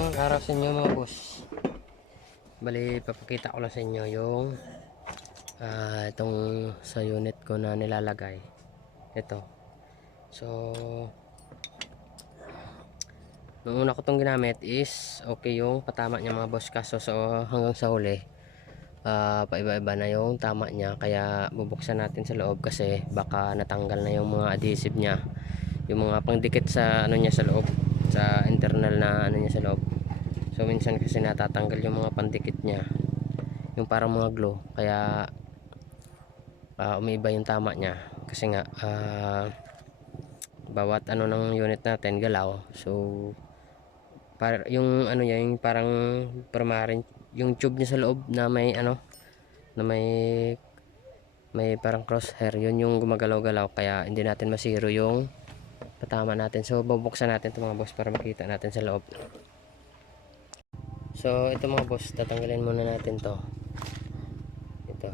Magandang araw sa inyo mga boss. Bali papakita ko lang sa inyo yung ah, itong sa unit ko na nilalagay. Ito. So nung una ko itong ginamit is okay yung patama niya mga boss kaso so hanggang sa huli ah, paiba-iba na yung tama niya kaya bubuksan natin sa loob kasi baka natanggal na yung mga adhesive niya yung mga pangdikit sa ano niya sa loob sa internal na ano niya sa loob. So minsan kasi natatanggal yung mga pandikit niya. Yung parang mga glue kaya ah, umiiba yung tama niya. Kasi nga ah, bawat ano ng unit natin galaw. So para yung ano niya yung parang permarin yung tube niya sa loob na may ano na may may parang crosshair. Yun yung gumagalaw-galaw. Kaya hindi natin masiro yung patama natin. So bubuksan natin ito mga boss para makita natin sa loob. So ito mga boss tatanggalin muna natin to. Ito.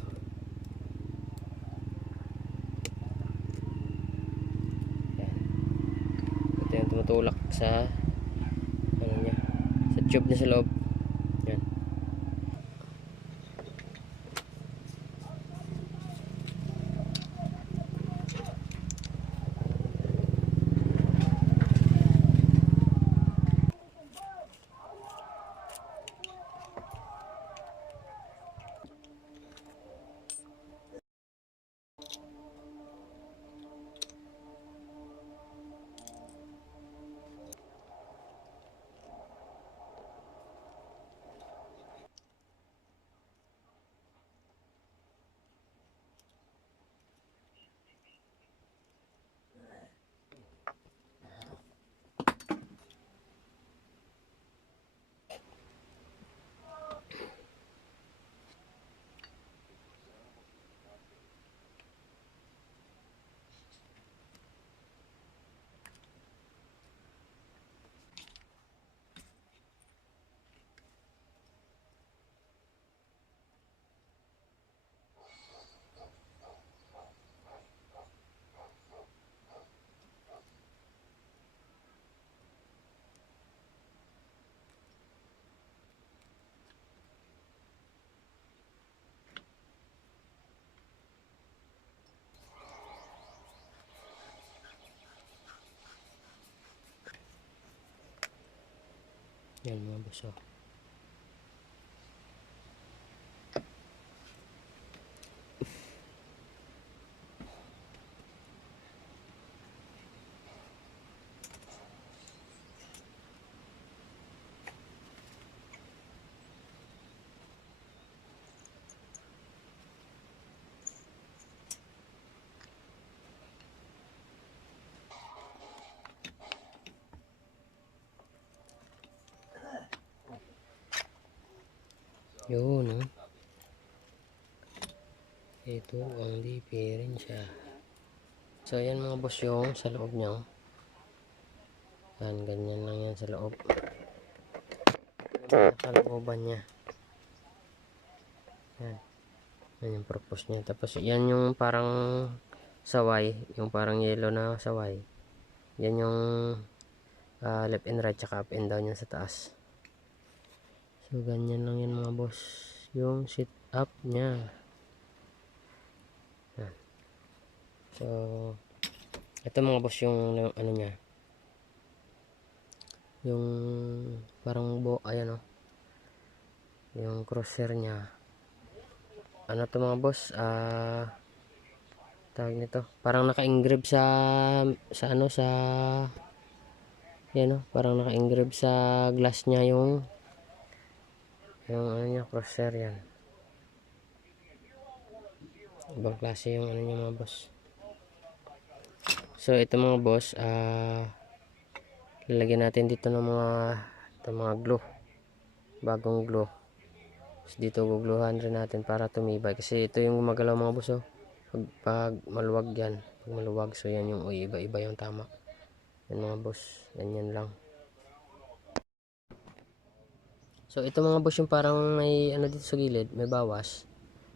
Yan. ito yung tumutulak sa ano niya sa tube niya sa loob yan yan mga boss oh. Yun, oh. Ito ang diferensya. So, yan mga boss yung sa loob niya. oh. Yan, ganyan lang yan sa loob. Kalooban niya. Yan. Yan yung purpose niya. Tapos, yan yung parang saway. Yung parang yellow na saway. Yan yung ah, left and right, tsaka up and down yan sa taas. So, ganyan lang yan mga boss. Yung sit up niya. Yan. So, ito mga boss yung ano niya. Yung parang bo, ayan o. Yung crosshair niya. Ano to mga boss? Ah, tawag nito. Parang naka-engrave sa, sa ano, sa, yan o. Parang naka-engrave sa glass niya yung yung ano niya crosshair yan. Ibang klase yung ano niya mga boss. So ito mga boss ah lalagyan natin dito ng mga ito mga glue. Bagong glue. So, dito gugluhan rin natin para tumibay. Kasi ito yung gumagalaw mga boss oh. pag, pag maluwag yan. Pag maluwag so yan yung iba iba yung tama. Yan mga boss. Yan lang So ito mga boss yung parang may ano dito sa gilid, may bawas.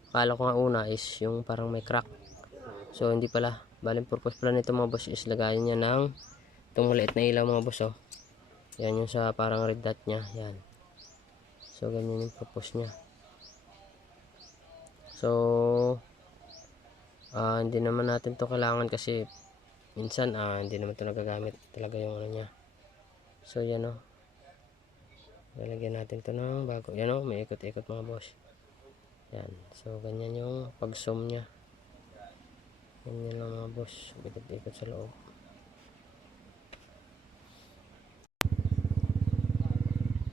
Akala ko nga una is yung parang may crack. So hindi pala. Baling purpose pala nito mga boss is lagayan niya ng itong maliit na ilaw mga boss oh. Yan yung sa parang red dot niya. Yan. So, ganyan yung purpose niya. So, ah hindi naman natin to kailangan kasi minsan ah hindi naman to nagagamit talaga yung ano niya. So, yan o. Lalagyan natin to ng bago. Yan o, may ikot-ikot mga boss. Yan. So, ganyan yung pag-zoom niya. Ganyan lang mga boss. Ikot-ikot sa loob.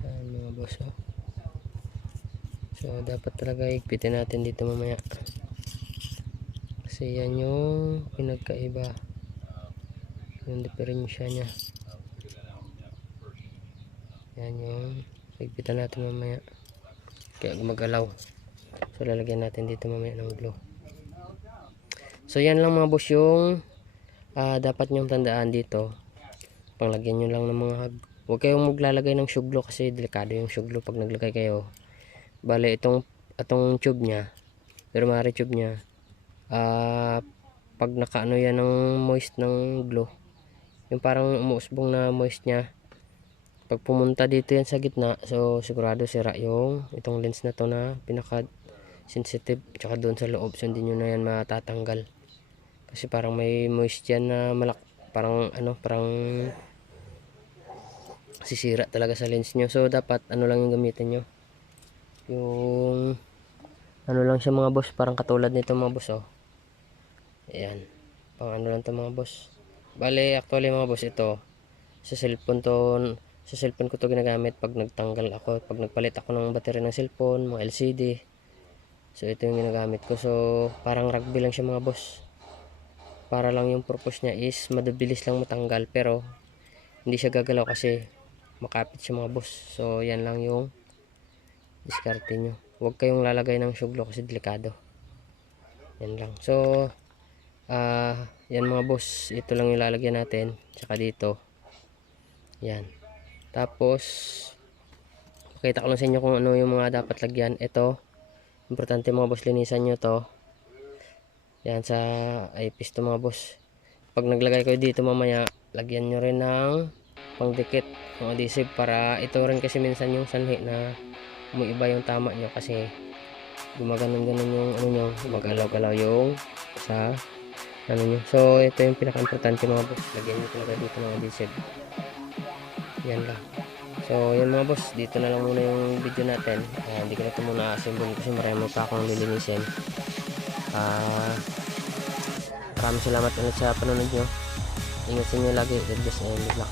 Ayan mga boss oh. So dapat talaga higpitin natin dito mamaya. Kasi yan yung pinagkaiba. Yung diferensya niya. Yan yung higpitan natin mamaya. Kaya gumagalaw. So lalagyan natin dito mamaya ng glue. So yan lang mga boss yung ah, dapat nyong tandaan dito. Panglagyan nyo lang ng mga hag. Huwag kayong maglalagay ng syuglo kasi delikado yung syuglo pag naglagay kayo. Bale, itong, itong tube niya, primary tube niya, ah, pag nakaano yan ng moist ng glue, yung parang umuusbong na moist niya, pag pumunta dito yan sa gitna, so sigurado sira yung itong lens na to na pinaka sensitive, tsaka doon sa loob, so hindi nyo na yan matatanggal. Kasi parang may moist yan na malak, parang ano, parang sisira talaga sa lens nyo. So, dapat ano lang yung gamitin nyo. Yung ano lang siya mga boss, parang katulad nito mga boss oh. Ayan. Pang ano lang to mga boss. Bale, actually mga boss ito sa cellphone to sa cellphone ko to ginagamit pag nagtanggal ako, pag nagpalit ako ng battery ng cellphone, mga LCD. So ito yung ginagamit ko. So parang rugby lang siya mga boss. Para lang yung purpose niya is madabilis lang matanggal pero hindi siya gagalaw kasi makapit siya mga boss. So yan lang yung diskarte nyo. Huwag kayong lalagay ng syuglo kasi delikado. Yan lang. So, ah, yan mga boss. Ito lang yung lalagyan natin. Tsaka dito. Yan. Tapos, pakita ko lang sa inyo kung ano yung mga dapat lagyan. Ito, importante mga boss, linisan nyo to. Yan sa eyepiece to mga boss. Pag naglagay kayo dito mamaya, lagyan nyo rin ng pangdikit ng adhesive para ito rin kasi minsan yung sanhi na umiiba yung tama nyo kasi gumaganon-ganon yung ano nyo, gumagalaw-galaw yung sa ano nyo. So, ito yung pinaka-importante mga boss. Lagyan nyo talaga dito ng adhesive. Yan lang. So, yan mga boss. Dito na lang muna yung video natin. Ah, hindi ko na ito muna assemble kasi marami pa akong lilinisin. Ah, maraming salamat ulit sa panonood nyo. Ingat sa inyo lagi. God bless and good luck.